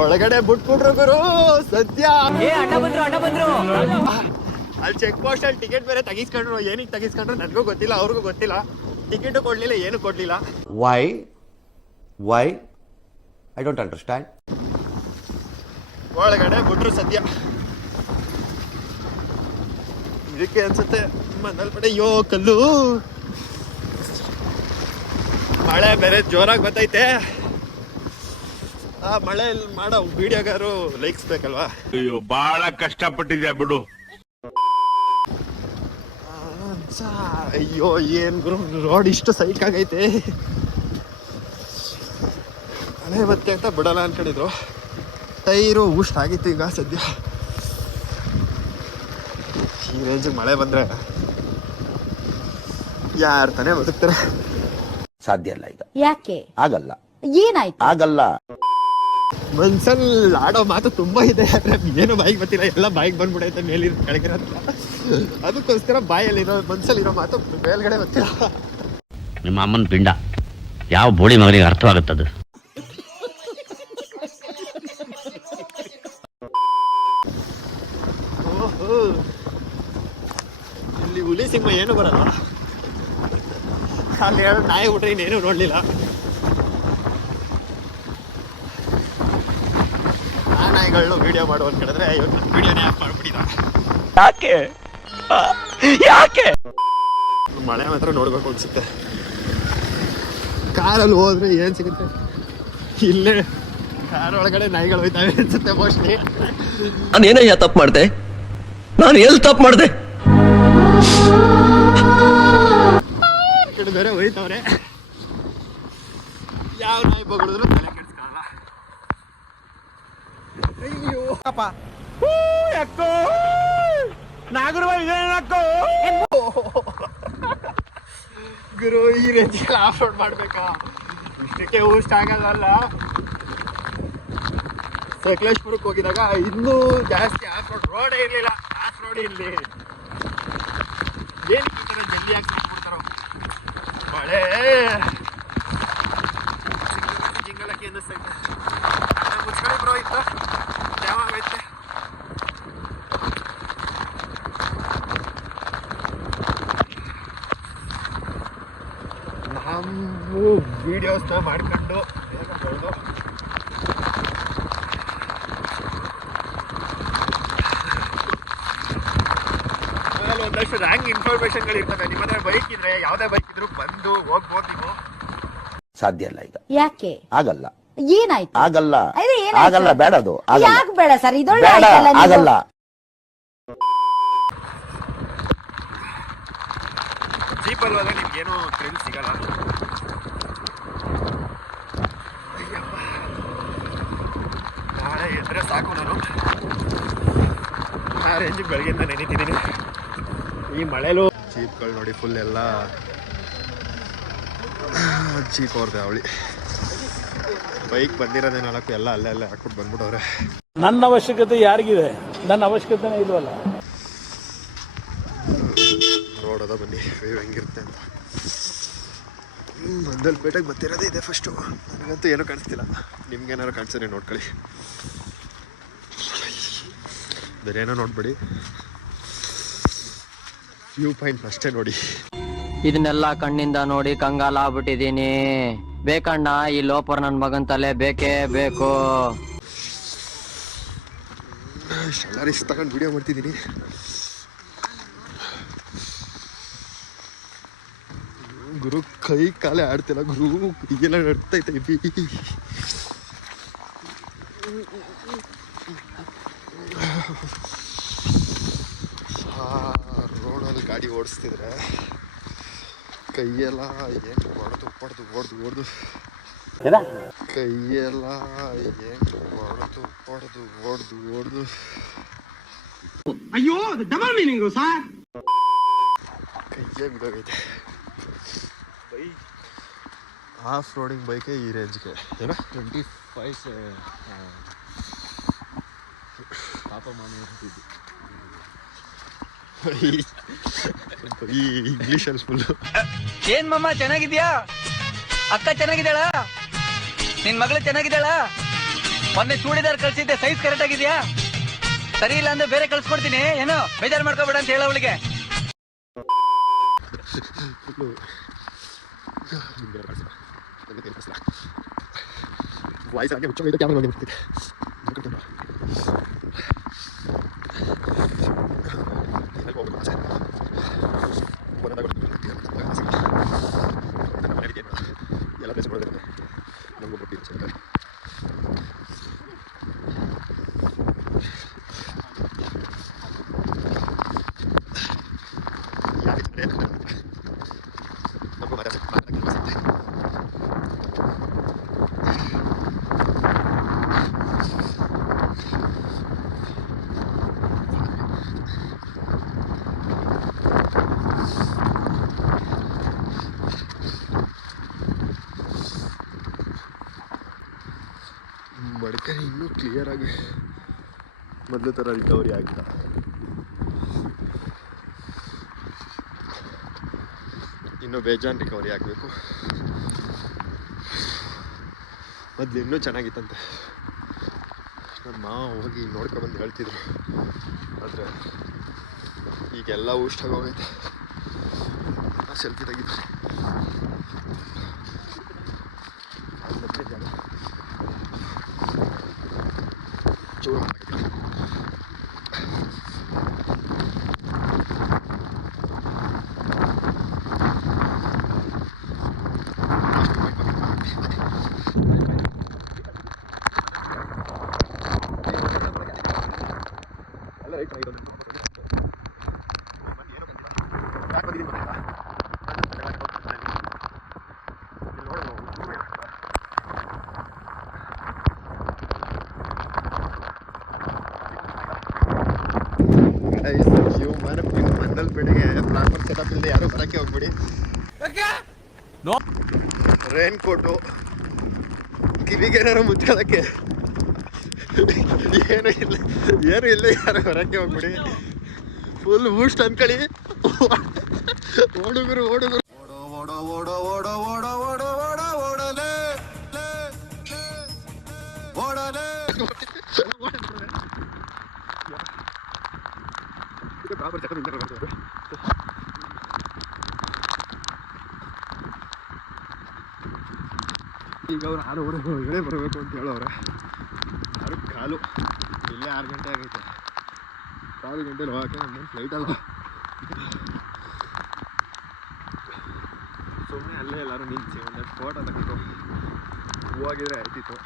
ಒಳಗಡೆ ಬಿಟ್ಬಿಟ್ರು ಗುರು ಸದ್ಯ. ಅಣ್ಣ ಬಂದ್ರು ಅಲ್ಲಿ ಚೆಕ್ ಪೋಸ್ಟ್ ಅಲ್ಲಿ ಟಿಕೆಟ್ ಬೇರೆ ತೆಗಿಸ್ಕೊಂಡ್ರು. ಏನಿಗೆ ತೆಗಿಸ್ಕೊಂಡ್ರು ನನಗೂ ಗೊತ್ತಿಲ್ಲ, ಅವ್ರಿಗೂ ಗೊತ್ತಿಲ್ಲ. ಟಿಕೆಟ್ ಕೊಡ್ಲಿಲ್ಲ, ಏನು ಕೊಡ್ಲಿಲ್ಲ. Why I don't understand. ಒಳಗಡೆ ಬಿಟ್ರು ಸದ್ಯ. ಇದಕ್ಕೆ ಅನ್ಸುತ್ತೆ ಮನೇಲ್ ಕಡೆ ಕಲ್ಲು. ಮಳೆ ಬೇರೆ ಜೋರಾಗಿ ಬರ್ತೈತೆ. ಆ ಮಳೆಯಲ್ಲಿ ಮಾಡೋ ವಿಡಿಯೋಗಾರು ಲೈಕ್ಸ್ ಬೇಕಲ್ವಾ? ಅಯ್ಯೋ ಬಹಳ ಕಷ್ಟಪಟ್ಟಿದ್ಯಾ ಬಿಡು. ಅಯ್ಯೋ ಏನ್ ಗುರು, ರೋಡ್ ಇಷ್ಟು ಸೈಕ್ ಆಗೈತೆ. ಮಳೆ ಬತ್ತೆ ಅಂತ ಬಿಡಲ್ಲ ಅನ್ಕೊಂಡಿದ್ರು. ಟೈರು ಊಷ್ಟ ಆಗಿತ್ತು. ಈಗ ಸದ್ಯ ಈ ರೇಂಜಿಗೆ ಮಳೆ ಬಂದ್ರೆ ಯಾರು ತಾನೇ ಬದುಕ್ತಾರೆ? ಸಾಧ್ಯ ಇಲ್ಲ ಈಗ. ಯಾಕೆ ಆಗಲ್ಲ. ಏನಾಯ್ತು? ಆಗಲ್ಲ. ಮನ್ಸಲ್ಲಿ ಆಡೋ ಮಾತು ತುಂಬಾ ಇದೆ, ಆದ್ರೆ ಏನು ಬಾಯಿಗೆ ಗೊತ್ತಿಲ್ಲ. ಎಲ್ಲ ಬಾಯಿಗೆ ಬಂದ್ಬಿಡೈತೆ ಮೇಲಿರೋ ಕೆಳಗಿರೋ. ಅದಕ್ಕೋಸ್ಕರ ಬಾಯಲ್ಲಿರೋ ಮನ್ಸಲ್ಲಿರೋ ಮಾತು ಮೇಲ್ಗಡೆ ಗೊತ್ತಿಲ್ಲ. ನಿಮ್ಮ ಅಮ್ಮನ ಪಿಂಡ ಯಾವ ಬೋಳಿ ಮಗನಿಗೆ ಅರ್ಥವಾಗುತ್ತದು? ಇಲ್ಲಿ ಹುಲಿ ಸಿಂಹ ಏನು ಬರಲ್ಲ. ಅಲ್ಲಿ ಎರಡು ನಾಯಿ ಬಿಟ್ರೆ ಇನ್ನೇನು ನೋಡ್ಲಿಲ್ಲ. ಆ ನಾಯಿಗಳನ್ನ ವಿಡಿಯೋ ಮಾಡುವ ಅನ್ಕೊಂಡಿದ್ರೆ ಇವತ್ತು ವಿಡಿಯೋನೇ ಆಫ್ ಮಾಡ್ಬಿಟ್ಟಿದ. ಯಾಕೆ ಮಳೆ ಮಾತ್ರ ನೋಡ್ಬೇಕು ಅನ್ಸುತ್ತೆ. ಕಾರಲ್ಲಿ ಹೋದ್ರೆ ಏನ್ ಸಿಗುತ್ತೆ? ಇಲ್ಲೇ ಕಾರ್ ಒಳಗಡೆ ನಾಯಿಗಳು ಹೋಯ್ತಾವೆ ಅನ್ಸುತ್ತೆ ಮೋಸ್ಟ್ಲಿ. ನಾನೇನಯ್ಯ ತಪ್ಪು ಮಾಡ್ದೆ? ನಾನು ಎಲ್ಲಿ ತಪ್ಪು ಮಾಡ್ದೆ? ಕಡೆ ಬೇರೆ ಹೋಯ್ತವ್ರೆ. ಯಾವ ನಾಯಿ ಬಗಳಿದ್ರು ತಲೆ ಕೆಡ್ಸ್ಕೊಳ್ಳಲ್ಲ. ಅಯ್ಯೋ ಅಕ್ಕೋ ನಾಗರವ ಇದೇನಕ್ಕೋ ಗುರು, ಈ ರೇಂಜಲ್ಲಿ ಆಫ್ ರೋಡ್ ಮಾಡ್ಬೇಕಾ? ಇಷ್ಟಕ್ಕೆ ಊಷ್ಟ ಆಗಲ್ಲ. ಸಕಲೇಶ್ಪುರಕ್ಕೆ ಹೋಗಿದಾಗ ಇನ್ನೂ ಜಾಸ್ತಿ ಆಫ್ ರೋಡ್ ರೋಡೇ ಇರ್ಲಿಲ್ಲ. ಆಫ್ ರೋಡ್ ಇಲ್ಲಿ ಏನಕ್ಕೆ ಈ ಥರ ಜಲ್ದಿ ಆಗಿ ಬಿಟ್ಬಿಡ್ತಾರೋ? ಮಳೆ ಜಿಂಗಲಕ್ಕೆ ಅನ್ನಿಸ್ತೈತೆ. ಮುಚ್ಕಳಿ ಬ್ರೋ ಇತ್ತು ಯಾವಾಗೈತೆ. ನಾವು ವಿಡಿಯೋಸ್ನ ಮಾಡ್ಕೊಂಡು ಹೇಳ್ಬೋದು. ಒಂದಷ್ಟು ರಾಂಗ್ ಇನ್ಫಾರ್ಮೇಶನ್ಗಳು ಇರ್ತವೆ. ನಿಮ್ಮ ಹತ್ರ ಬೈಕ್ ಇದ್ರೆ ಯಾವುದೇ ಬೈಕ್ ಇದ್ರು ಬಂದು ಹೋಗ್ಬೋದು ನೀವು. ಸಾಧ್ಯ ಇಲ್ಲ ಈಗ. ಯಾಕೆ ಆಗಲ್ಲ. ಏನಾಯ್ತು? ಆಗಲ್ಲ. ಅದೇ ಏನಾಯ್ತು? ಆಗಲ್ಲ. ಬೇಡ. ಅದು ಯಾಕೆ ಬೇಡ ಸರ್? ಇದೊಳ್ಳೆ ಬೇಡ. ಆಯ್ತಲ್ಲ ನೀವು. ಆಗಲ್ಲ. ಜೀಪಲ್ಲಿ ಹೋದ್ರೆ ನಿಮ್ಗೇನು ಥ್ರಿಲ್ ಸಿಗಲ್ಲ. ನಾಳೆ ಎದ್ರೆ ಸಾಕು. ನಾನು ಆ ರೇಂಜಿಗೆ ಬೆಳಗ್ಗೆಯಿಂದ ನೆನೀತಿದ್ದೀನಿ. ಈ ಮಳೆಲೂ ಜೀಪ್ಗಳು ನೋಡಿ ಫುಲ್ ಎಲ್ಲ ಜೀಪ್ ಅವ್ರದ್ದೆ ಅವಳಿ. ಬೈಕ್ ಬಂದಿರೋದೇ 4 ಎಲ್ಲ ಅಲ್ಲೇ ಹಾಕ್ಬಿಟ್ಟು ಬಂದ್ಬಿಟ್ಟವ್ರೆ. ನನ್ನ ಅವಶ್ಯಕತೆ ಯಾರಿಗಿದೆ? ನನ್ನ ಅವಶ್ಯಕತೆನೇ ಇಲ್ವಲ್ಲ. ನೋಡೋದ ಬನ್ನಿ ವ್ಯೂ ಹೆಂಗಿರುತ್ತೆ ಅಂತ. ಬಂದಲ್ಪೇಟೆಗೆ ಬರ್ತಿರೋದೇ ಇದೆ ಫಸ್ಟು. ನನಗಂತೂ ಏನೂ ಕಾಣಿಸ್ತಿಲ್ಲ. ನಿಮ್ಗೇನಾದ್ರು ಕಾಣಿಸಿದ್ರೆ ನೋಡ್ಕೊಳ್ಳಿ. ಬೇರೆ ಏನೋ ನೋಡ್ಬೇಡಿ, ವ್ಯೂ ಪಾಯಿಂಟ್ ಅಷ್ಟೇ ನೋಡಿ. ಇದನ್ನೆಲ್ಲ ಕಣ್ಣಿಂದ ನೋಡಿ ಕಂಗಾಲ ಆಗ್ಬಿಟ್ಟಿದೀನಿ. ಬೇಕಣ್ಣ, ಈ ಲೋಪರ್ ನನ್ ಮಗನ್ ತಲೆ ಬೇಕೇ ಬೇಕು. ಶಲಾರಿಸ್ ತಗೊಂಡು ವಿಡಿಯೋ ಮಾಡ್ತಿದ್ದೀನಿ. ಗುರು ಕೈ ಕಾಲೇ ಆಡ್ತಿಲ್ಲ ಗುರು, ಈಗೆಲ್ಲ ನಡ್ತೈತೆ. ರೋಡಲ್ಲಿ ಗಾಡಿ ಓಡಿಸ್ತಿದ್ರೆ ಕೈಯೆಲ್ಲ ಏನು ಹೊಡೆದು ಕೈಯೆಲ್ಲ ಏನು ಹೊಡೆದು ಅಯ್ಯೋ ಡಬಲ್ ಮೀನಿಂಗು ಸರ್. ಕೈಯೇ ಬಿದ್ದೋಗೈತೆ. ಬೈಕ್ ಆಫ್ ರೋಡಿಂಗ್ ಬೈಕೆ ಈ ರೇಂಜ್ಗೆ ಏನೋ 25 ತಾಪಮಾನ ಇರ್ತಿದ್ದು. ಈ ಇಂಗ್ಲೀಷಲ್ಲಿ ಫುಲ್ಲು. ಏನ್ ಮಮ್ಮ ಚೆನ್ನಾಗಿದ್ಯಾ? ಅಕ್ಕ ಚೆನ್ನಾಗಿದ್ದಾಳ? ನಿನ್ ಮಗಳು ಚೆನ್ನಾಗಿದ್ದಾಳ? ಮೊನ್ನೆ ಚೂಡಿದಾರ್ ಕಳ್ಸಿದ್ದೆ, ಸೈಜ್ ಕರೆಕ್ಟ್ ಆಗಿದ್ಯಾ? ಸರಿ ಇಲ್ಲ ಅಂದ್ರೆ ಬೇರೆ ಕಳ್ಸ್ಕೊಡ್ತೀನಿ, ಏನೋ ಬೇಜಾರ್ ಮಾಡ್ಕೋಬೇಡ ಅಂತ ಹೇಳ ಅವಳಿಗೆ. ವಾಯ್ಸ್ ಹಾಗೆ ಹುಚ್ಚೋಗಿದೆ, ಕ್ಯಾಮ್ರಾ ನೋಡಿ ಬರ್ತಿದೆ. ಎಲ್ಲ ಪ್ಲೇಸ್ ಮಾಡೋದಿರುತ್ತೆ ನಮಗೂ ಬರ್ತೀವಿ ಸರ್. ಯಾರಿದ್ರೆ ನಮಗೂ ಮರ ಸಿಗುತ್ತೆ. ಮಡಿಕೇರಿ ಇನ್ನೂ ಕ್ಲಿಯರ್ ಆಗಿ ಮೊದಲು ಥರ ರಿಕವರಿ ಆಗಿಲ್ಲ. ಇನ್ನೂ ಬೇಜಾನ್ ರಿಕವರಿ ಆಗಬೇಕು. ಮೊದಲು ಇನ್ನೂ ಚೆನ್ನಾಗಿತ್ತಂತೆ. ನಮ್ಮ ಮಾವ ಹೋಗಿ ನೋಡ್ಕೊಬಂದು ಹೇಳ್ತಿದ್ರು. ಆದರೆ ಈಗೆಲ್ಲ ಊಷ್ಟಾಗೋಗೈತೆ. ಸೆಲ್ಫಿ ತೆಗಿತಾರೆ. ಚೂರು ಎಲ್ಲ ರೈಟ್ ಆಗಿರೋದು. ಮಣ್ಣಲ್ಪೇಟೆಗೆ ಪ್ರಾಪರ್ ಸೆಟಪ್ ಇಲ್ಲದೆ ಯಾರು ಬರಕ್ಕೆ ಹೋಗ್ಬಿಡಿ. ರೈನ್ ಕೋಟು, ಕಿವಿಗೇನಾರು ಮುಚ್ಕೊಳ್ಳೋಕ್ಕೆ ಏನು ಇಲ್ಲ, ಯಾರು ಬರಕ್ಕೆ ಹೋಗ್ಬಿಡಿ. ಫುಲ್ ಬೂಸ್ಟ್ ಅನ್ಕೊಳ್ಳಿ. ಓಡುಗರು ಓಡೋ ಓಡೋ ಓಡೋ ಓಡೋ ಓಡೋ ಓಡೋ ಓಡೋ ಓಡಲೇ ಓಡಲೇ. ಪ್ರಾಪರ್ ಸೆಟಪ್ ಇಲ್ಲದೆ ಬರ್ತದೆ. ಈಗ ಅವ್ರು 6 ಒಳಗಡೆ ಬರಬೇಕು ಅಂತ ಹೇಳೋರೆ. 6 ಕಾಲು, ಇಲ್ಲೇ 6 ಗಂಟೆ ಆಗೈತೆ. 6 ಗಂಟೆಲಿ ಹೋಗೋಕ್ಕೆ ನಮ್ಮೊಂದು ಫ್ಲೈಟ್ ಅಲ್ಲ. ಸುಮ್ಮನೆ ಅಲ್ಲೇ ಎಲ್ಲರೂ ನಿಂತು ಒಂದು ಫೋಟೋ ತಗೊಂಡು ಹೋಗಿದ್ರೆ ಆಯ್ತಿತ್ತು.